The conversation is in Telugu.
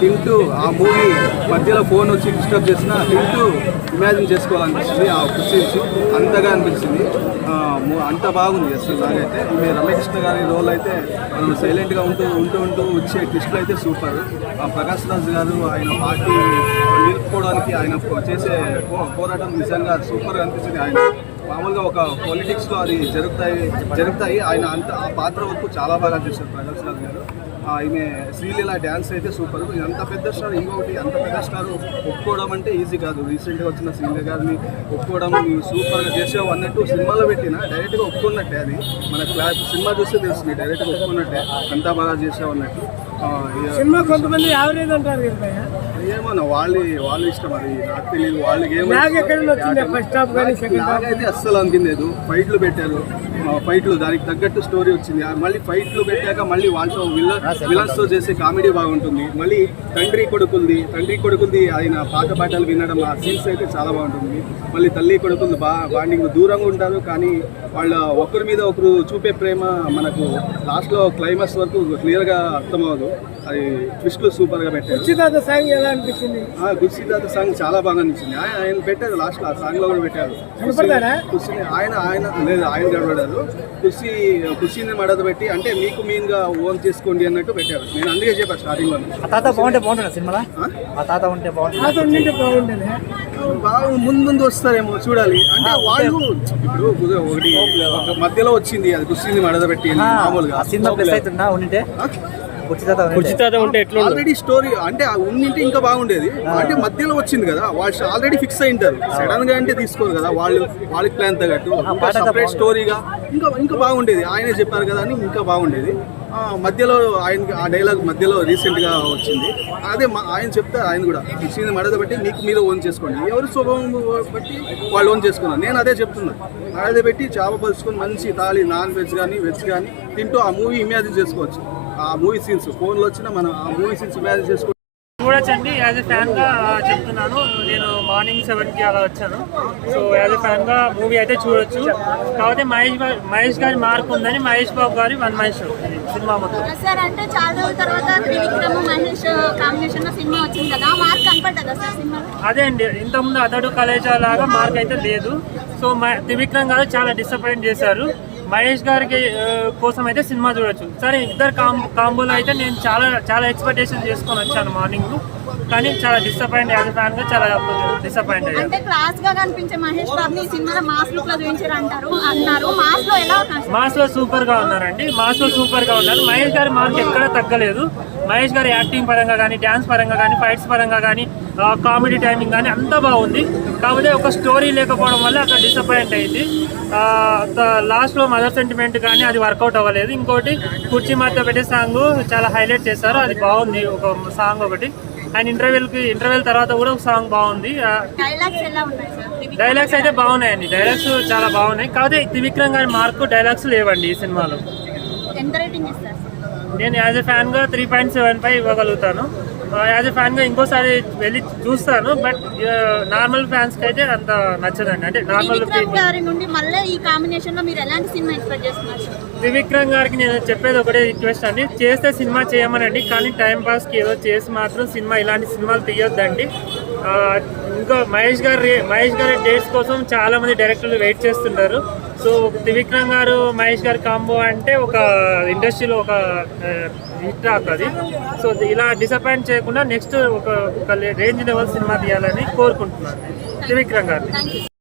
తింటూ ఆ మూవీ మధ్యలో ఫోన్ వచ్చి డిస్టర్బ్ చేసినా తింటూ ఇమాజిన్ చేసుకోవాలనిపిస్తుంది. ఆ కుర్చీ అంతగా అనిపించింది. అంత బాగుంది అసలు. నాకైతే ఈమె రమ్యకృష్ణ గారి రోల్ అయితే మనం సైలెంట్గా ఉంటూ వచ్చే ట్విస్ట్లు అయితే సూపర్. ప్రకాష్ రాజ్ గారు ఆయన పార్టీ నిలుపుకోవడానికి ఆయన చేసే పోరాటం నిజంగా సూపర్గా అనిపించింది. ఆయన మామూలుగా ఒక పొలిటిక్స్లో అది జరుగుతాయి. ఆయన ఆ పాత్ర వరకు చాలా బాగా చేశారు ప్రకాష్ రాజ్ గారు. ఈమె శ్రీలీల డ్యాన్స్ అయితే సూపర్. అంత పెద్ద స్టార్, ఇంకొకటి అంత పెద్ద స్టార్ ఒప్పుకోవడం అంటే ఈజీ కాదు. రీసెంట్గా వచ్చిన శ్రీలీల గారిని ఒప్పుకోవడం సూపర్గా చేసావు అన్నట్టు సినిమాలో పెట్టిన డైరెక్ట్గా ఒప్పుకున్నట్టే. అది మనకు సినిమా చూస్తే తెలుస్తుంది, డైరెక్ట్గా ఒప్పుకున్నట్టే అంతా బాగా చేసావు అన్నట్టు. సినిమా కొంతమంది యావరేజ్ అంటారు ఏమన్నా వాళ్ళ ఇష్టం, అది నాకు తెలియదు. వాళ్ళకి నాకైతే అస్సలు అనిపించలేదు. ఫైట్లు పెట్టారు, ఫైట్లు దానికి తగ్గట్టు స్టోరీ వచ్చింది. మళ్ళీ ఫైట్లు పెట్టాక మళ్ళీ వాళ్ళతో విలన్స్తో చేసే కామెడీ బాగుంటుంది. మళ్ళీ తండ్రి కొడుకులది ఆయన పాత పాటలు వినడం, ఆ సీన్స్ అయితే చాలా బాగుంటుంది. మళ్ళీ తల్లి కొడుకులు బాండింగ్ దూరంగా ఉంటారు, కానీ వాళ్ళ ఒకరి మీద ఒకరు చూపే ప్రేమ మనకు లాస్ట్లో క్లైమాక్స్ వరకు క్లియర్గా అర్థమవదు. అది ట్విస్ట్లు సూపర్గా పెట్టారు. గుర్సిదాత సాంగ్ చాలా బాగా అనిపించింది. ఆయన పెట్టారు లాస్ట్లో, ఆ సాంగ్లో కూడా పెట్టారు. ఆయన గడపడారు. కుర్చీని మడత పెట్టి అంటే మీకు మీన్గా ఓన్ చేసుకోండి అన్నట్టు పెట్టారు. నేను అందుకే చెప్పాను స్టార్టింగ్ లో. బాగుంటుంది సినిమా. ముందు వస్తారేమో చూడాలి. అంటే వాళ్ళు ఇప్పుడు ఒకటి మధ్యలో వచ్చింది, అది కుర్చీని మడత పెట్టి మామూలుగా ఆల్రెడీ స్టోరీ అంటే ఉన్నింటే ఇంకా బాగుండేది. అంటే మధ్యలో వచ్చింది కదా, వాళ్ళు ఆల్రెడీ ఫిక్స్ అయి ఉంటారు. సడన్ గా అంటే తీసుకోరు కదా, వాళ్ళకి ప్లాన్ తగ్గట్టు సపరేట్ స్టోరీగా ఇంకా బాగుండేది. ఆయనే చెప్పారు కదా అని ఇంకా బాగుండేది. మధ్యలో ఆయన ఆ డైలాగ్ మధ్యలో రీసెంట్గా వచ్చింది. అదే ఆయన చెప్తారు, ఆయన కూడా ఇచ్చింది మడత బట్టి మీకు మీరు ఓన్ చేసుకోండి, ఎవరి స్వభావం బట్టి వాళ్ళు ఓన్ చేసుకున్నారు. నేను అదే చెప్తున్నా, మడత పెట్టి చేప పలుచుకొని మంచి తాళి నాన్ వెజ్ కానీ వెజ్ కానీ తింటూ ఆ మూవీ ఇమాజిన్ చేసుకోవచ్చు. ఆ మూవీ సీన్స్ ఫోన్లో వచ్చినా మనం ఆ మూవీ సీన్స్ ఇమాజిన్ చేసుకోవచ్చు. చూడొచ్చండి. యాజ్ ఎ ఫ్యాన్గా చెప్తున్నాను, నేను మార్నింగ్ 7కి అలా వచ్చాను. సో యాజ్ ఎ ఫ్యాన్గా మూవీ అయితే చూడొచ్చు. కాకపోతే మహేష్ గారి మార్క్ ఉందని మహేష్ బాబు గారి వన్ మ్యాన్ షో సినిమా మొత్తం. సార్ అంటే చాలా రోజుల తర్వాత త్రివిక్రమ్ మహేష్ కాంబినేషన్ లో సినిమా వచ్చింది కదా, మార్క్ కనపడ్డదా సార్ సినిమా? అదే అండి, ఇంతకుముందు అతడు కలేజా లాగా మార్క్ అయితే లేదు. సో త్రివిక్రమ్ గారు చాలా డిసప్పాయింట్ చేశారు. మహేష్ గారికి కోసం అయితే సినిమా చూడొచ్చు. సరే ఇద్దరు కాంబోలో అయితే నేను చాలా ఎక్స్పెక్టేషన్ చేసుకొని వచ్చాను మార్నింగ్, కానీ చాలా డిసప్పాయింట్. యాజ్ ఫ్యాన్ గా చాలా డిసప్పాయింట్ అయ్యాను. అంటే క్లాస్ గా కనిపించే మహేష్ బాబుని ఈ సినిమాలో మాస్ లుక్ లో చూపించారు అన్నారు. మాస్ లో సూపర్ గా ఉన్నారండి. మాస్ లో సూపర్ గా ఉన్నారు. మహేష్ గారి మార్క్ ఎక్కడ తగ్గలేదు. మహేష్ గారి యాక్టింగ్ పరంగా కానీ, డ్యాన్స్ పరంగా కానీ, ఫైట్స్ పరంగా కానీ, కామెడీ టైమింగ్ కానీ అంతా బాగుంది. కాకపోతే ఒక స్టోరీ లేకపోవడం వల్ల అక్కడ డిసప్పాయింట్ అయింది. లాస్ట్లో మదర్ సెంటిమెంట్ కానీ అది వర్కౌట్ అవ్వలేదు. ఇంకోటి కుర్చీ మధ్య పెట్టే సాంగ్ చాలా హైలైట్ చేశారు, అది బాగుంది. ఒక సాంగ్ ఒకటి అండ్ ఇంటర్వెల్ తర్వాత కూడా ఒక సాంగ్ బాగుంది. డైలాగ్స్ అయితే బాగున్నాయండి, డైలాగ్స్ చాలా బాగున్నాయి. కాకపోతే త్రివిక్రమ్ గారి మార్కు డైలాగ్స్ లేవండి ఈ సినిమాలో. నేను యాజ్ ఎ ఫ్యాన్గా 3.75 ఇవ్వగలుగుతాను. యాజ్ ఎ ఫ్యాన్గా ఇంకోసారి వెళ్ళి చూస్తాను. బట్ నార్మల్ ఫ్యాన్స్కి అయితే అంత నచ్చదండి. అంటే నార్మల్ త్రివిక్రమ్ గారికి నేను చెప్పేది ఒకటే రిక్వెస్ట్ అండి, చేస్తే సినిమా చేయమనండి, కానీ టైం పాస్కి ఏదో చేసి మాత్రం సినిమా ఇలాంటి సినిమాలు తీయొద్దండి. ఇంకా మహేష్ గారి డేట్స్ కోసం చాలా మంది డైరెక్టర్లు వెయిట్ చేస్తున్నారు. సో త్రివిక్రమ్ గారు మహేష్ గారి కాంబో అంటే ఒక ఇండస్ట్రీలో ఒక హిట్ అవుతుంది. సో ఇలా డిసప్పాయింట్ చేయకుండా నెక్స్ట్ ఒక రేంజ్ లెవెల్ సినిమా తీయాలని కోరుకుంటున్నాను త్రివిక్రమ్ గారిని.